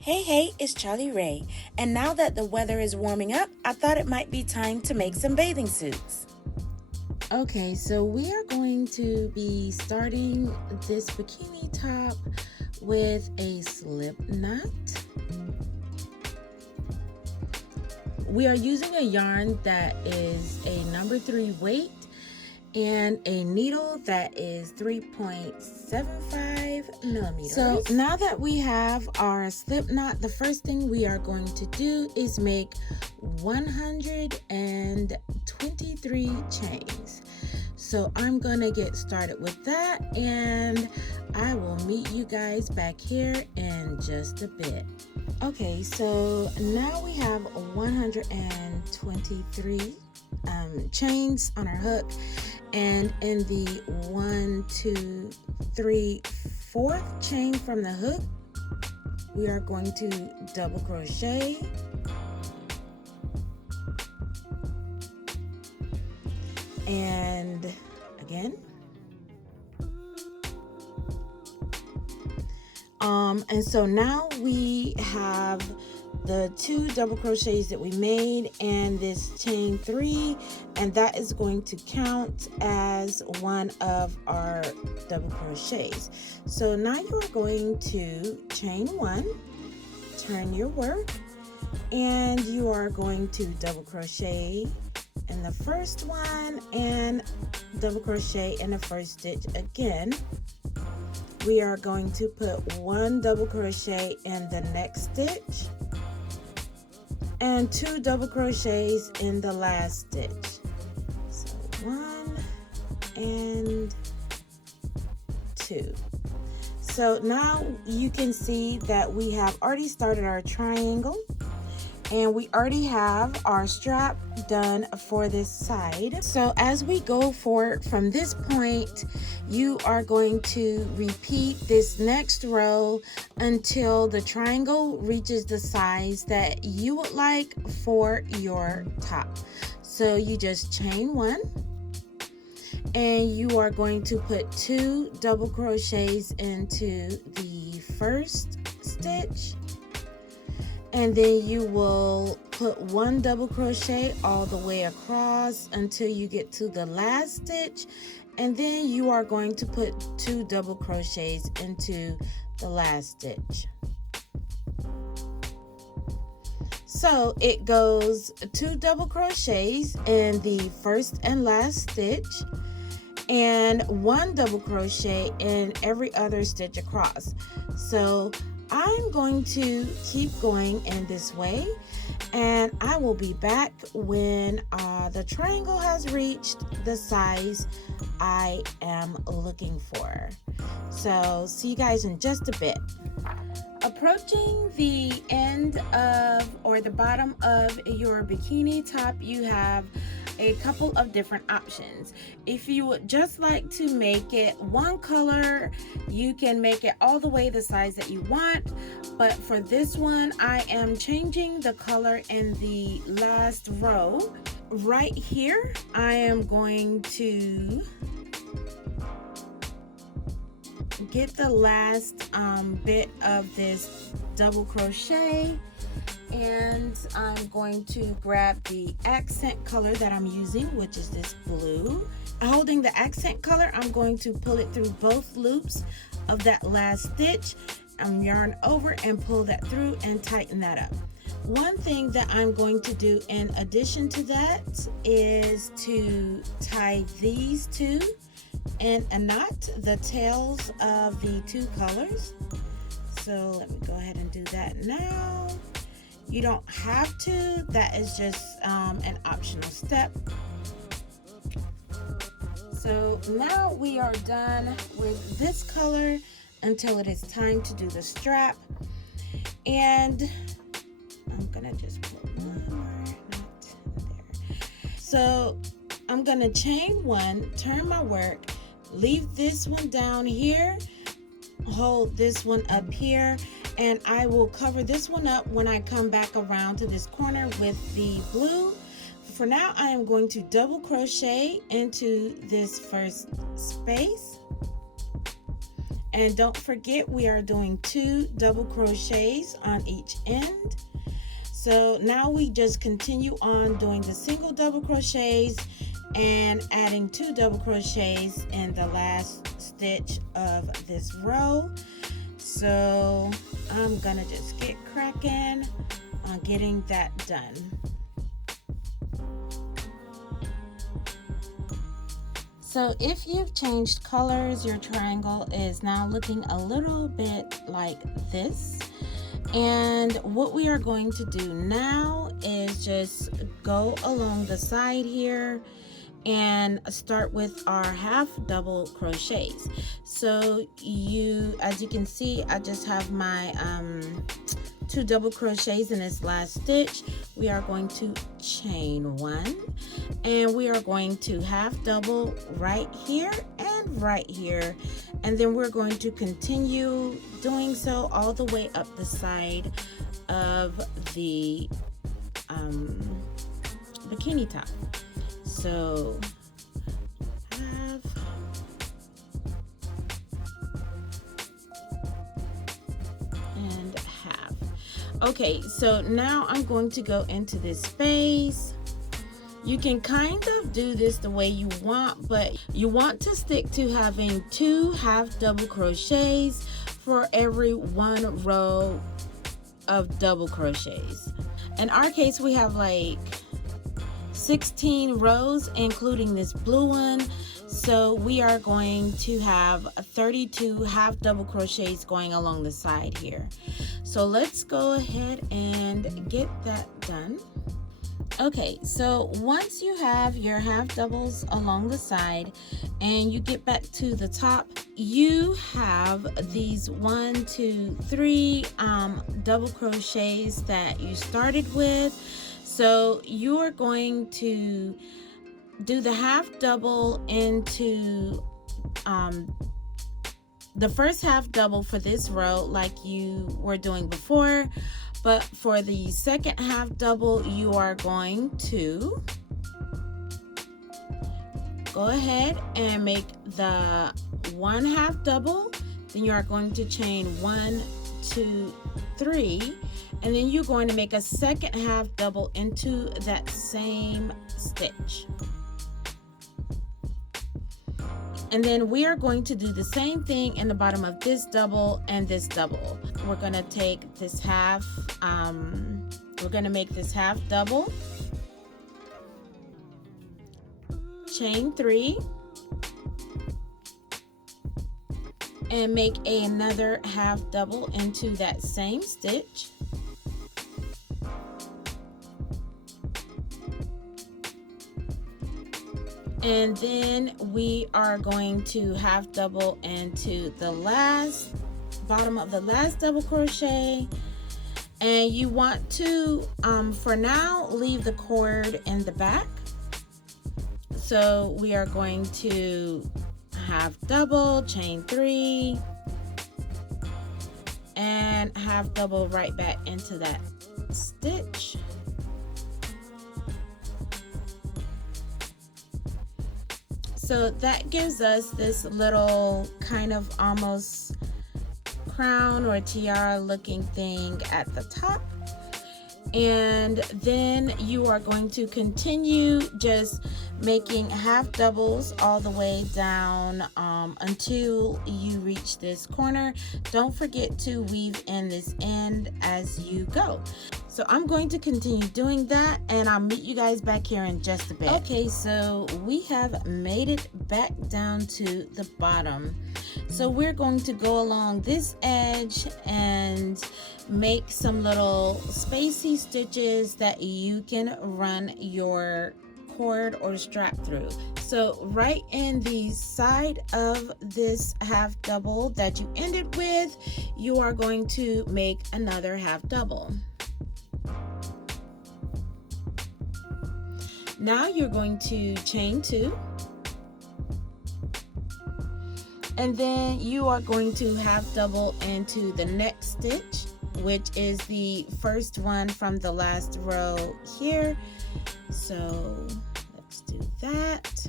Hey, it's Charlie Ray, and now that the weather is warming up, I thought it might be time to make some bathing suits. Okay, so we are going to be starting this bikini top with a slip knot. We are using a yarn that is a number 3 weight and a needle that is 3.75 millimeters. So now that we have our slip knot, the first thing we are going to do is make 123 chains. So I'm gonna get started with that, and I will meet you guys back here in just a bit. Okay, so now we have 123 chains on our hook, and in the 1, 2, 3, 4th chain from the hook, we are going to double crochet, and again, and so now we have the 2 double crochets that we made and this chain 3, and that is going to count as one of our double crochets. So now you are going to chain 1, turn your work, and you are going to double crochet in the first one and double crochet in the first stitch again. We are going to put 1 double crochet in the next stitch and 2 double crochets in the last stitch. So 1 and 2. So now you can see that we have already started our triangle, and we already have our strap done for this side. So as we go forward from this point, you are going to repeat this next row until the triangle reaches the size that you would like for your top. So you just chain 1, and you are going to put 2 double crochets into the first stitch, and then you will put 1 double crochet all the way across until you get to the last stitch, and then you are going to put 2 double crochets into the last stitch. So it goes 2 double crochets in the first and last stitch, and 1 double crochet in every other stitch across. So I'm going to keep going in this way, and I will be back when the triangle has reached the size I am looking for. So see you guys in just a bit. Approaching the end of, or the bottom of your bikini top, you have a couple of different options. If you would just like to make it one color, you can make it all the way the size that you want, but for this one I am changing the color in the last row. Right here I am going to get the last bit of this double crochet, and I'm going to grab the accent color that I'm using, which is this blue. Holding the accent color, I'm going to pull it through both loops of that last stitch. I'm yarn over and pull that through and tighten that up. One thing that I'm going to do in addition to that is to tie these 2 in a knot, the tails of the 2 colors. So let me go ahead and do that now. You don't have to, that is just an optional step. So now we are done with this color until it is time to do the strap, and I'm gonna just put one more knot there. So I'm gonna chain 1, turn my work, leave this one down here, hold this one up here, and I will cover this one up when I come back around to this corner with the blue. For now, I am going to double crochet into this first space, And don't forget, we are doing 2 double crochets on each end. So now we just continue on doing the single double crochets and adding 2 double crochets in the last stitch of this row. So I'm gonna just get cracking on getting that done. So if you've changed colors, your triangle is now looking a little bit like this. And what we are going to do now is just go along the side here and start with our half double crochets. So as you can see, I just have my 2 double crochets in this last stitch. We are going to chain 1, and we are going to half double right here and right here, and then we're going to continue doing so all the way up the side of the bikini top. So half and half. Okay, so now I'm going to go into this space. You can kind of do this the way you want, but you want to stick to having 2 half double crochets for every 1 row of double crochets. In our case, we have like 16 rows, including this blue one. So we are going to have 32 half double crochets going along the side here. So let's go ahead and get that done. Okay, so once you have your half doubles along the side and you get back to the top, you have these 1, 2, 3 double crochets that you started with. So you are going to do the half double into the first half double for this row like you were doing before, but for the second half double you are going to go ahead and make the 1 half double, then you are going to chain 1, 2, 3, and then you're going to make a second half double into that same stitch. And then we are going to do the same thing in the bottom of this double and this double. We're going to take this half, we're going to make this half double, chain 3, and make another half double into that same stitch. And then we are going to half double into the last bottom of the last double crochet, and you want to for now leave the cord in the back. So we are going to half double, chain 3, and half double right back into that stitch. So that gives us this little kind of almost crown or tiara looking thing at the top. And then you are going to continue just making half doubles all the way down until you reach this corner. Don't forget to weave in this end as you go. So I'm going to continue doing that, and I'll meet you guys back here in just a bit. Okay, so we have made it back down to the bottom. So we're going to go along this edge and make some little spacey stitches that you can run your cord or strap through. So right in the side of this half double that you ended with, you are going to make another half double. Now you're going to chain 2, and then you are going to half double into the next stitch, which is the first one from the last row here. So let's do that.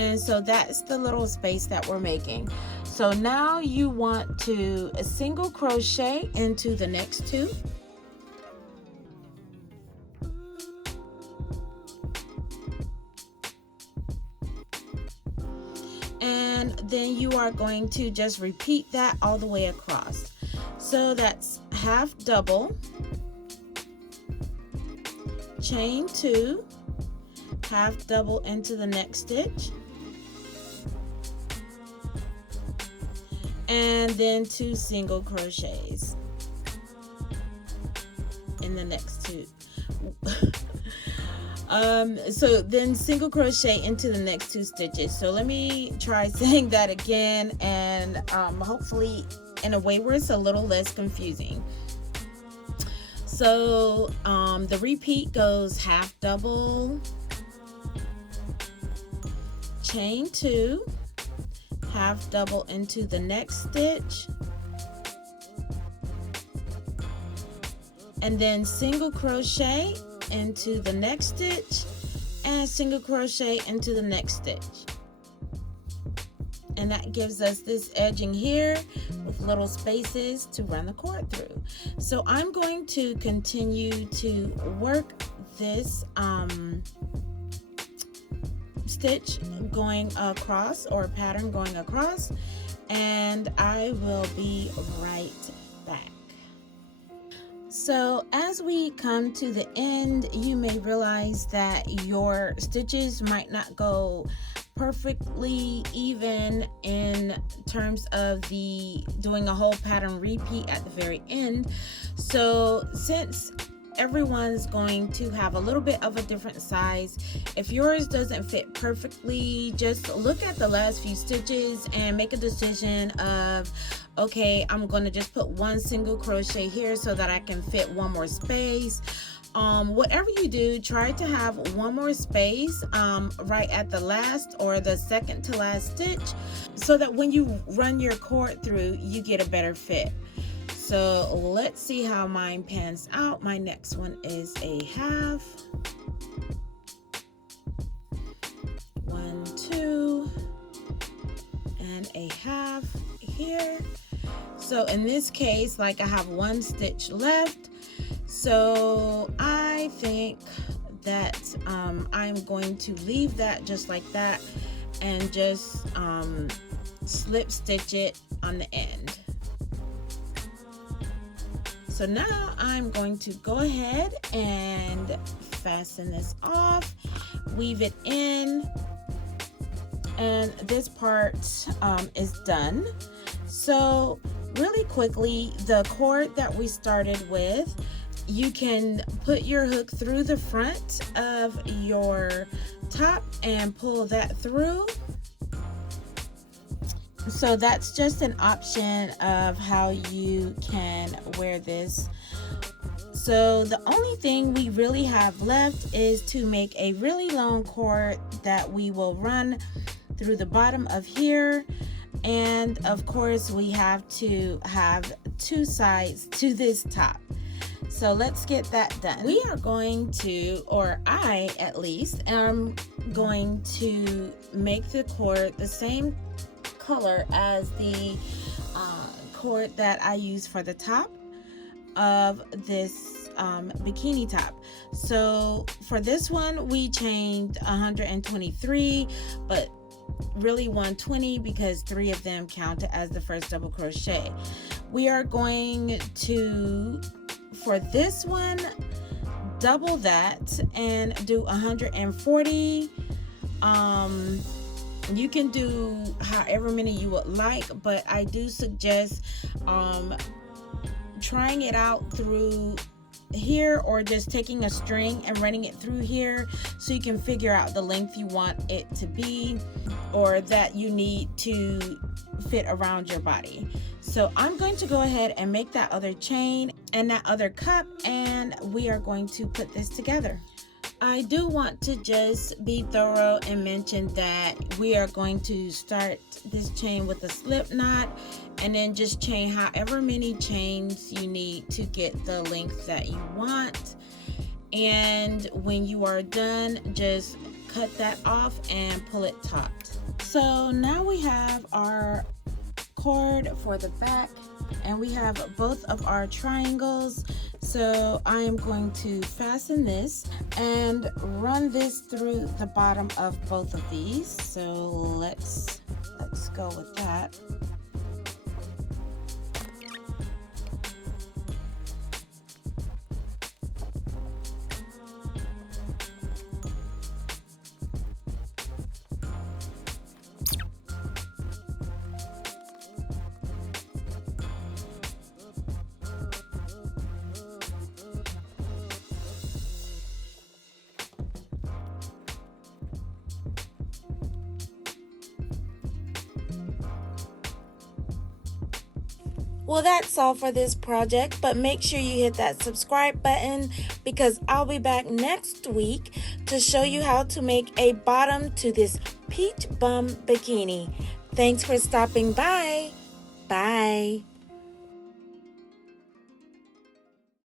And so that's the little space that we're making. So now you want to single crochet into the next two. And then you are going to just repeat that all the way across. So that's half double, chain 2, half double into the next stitch, and then 2 single crochets in the next 2. So then single crochet into the next 2 stitches. So let me try saying that again, and hopefully in a way where it's a little less confusing. So the repeat goes half double, chain 2, half double into the next stitch, and then single crochet into the next stitch, and single crochet into the next stitch. And that gives us this edging here with little spaces to run the cord through. So I'm going to continue to work this stitch going across, or pattern going across, and I will be right back. So as we come to the end, you may realize that your stitches might not go perfectly even in terms of the doing a whole pattern repeat at the very end. So since everyone's going to have a little bit of a different size, if yours doesn't fit perfectly, just look at the last few stitches and make a decision of, okay, I'm going to just put 1 single crochet here so that I can fit 1 more space. Whatever you do, try to have 1 more space right at the last or the second to last stitch, so that when you run your cord through, you get a better fit. So let's see how mine pans out. My next one is a half, 1, 2, and a half here. So in this case, like, I have 1 stitch left, so I think that I'm going to leave that just like that and just slip stitch it on the end. So now I'm going to go ahead and fasten this off, weave it in, and this part is done. So really quickly, the cord that we started with, you can put your hook through the front of your top and pull that through. So that's just an option of how you can wear this. So the only thing we really have left is to make a really long cord that we will run through the bottom of here. And of course, we have to have 2 sides to this top. So let's get that done. We are going to, or I at least, am going to make the cord the same color as the cord that I use for the top of this bikini top. So for this one, we chained 123, but really 120 because 3 of them counted as the first double crochet. We are going to, for this one, double that and do 140. You can do however many you would like, but I do suggest trying it out through here, or just taking a string and running it through here so you can figure out the length you want it to be, or that you need to fit around your body. So I'm going to go ahead and make that other chain and that other cup, and we are going to put this together. I do want to just be thorough and mention that we are going to start this chain with a slip knot, and then just chain however many chains you need to get the length that you want. And when you are done, just cut that off and pull it taut. So now we have our cord for the back, and we have both of our triangles. So I am going to fasten this and run this through the bottom of both of these. So let's go with that. Well, that's all for this project, but make sure you hit that subscribe button because I'll be back next week to show you how to make a bottom to this peach bum bikini. Thanks for stopping by. Bye.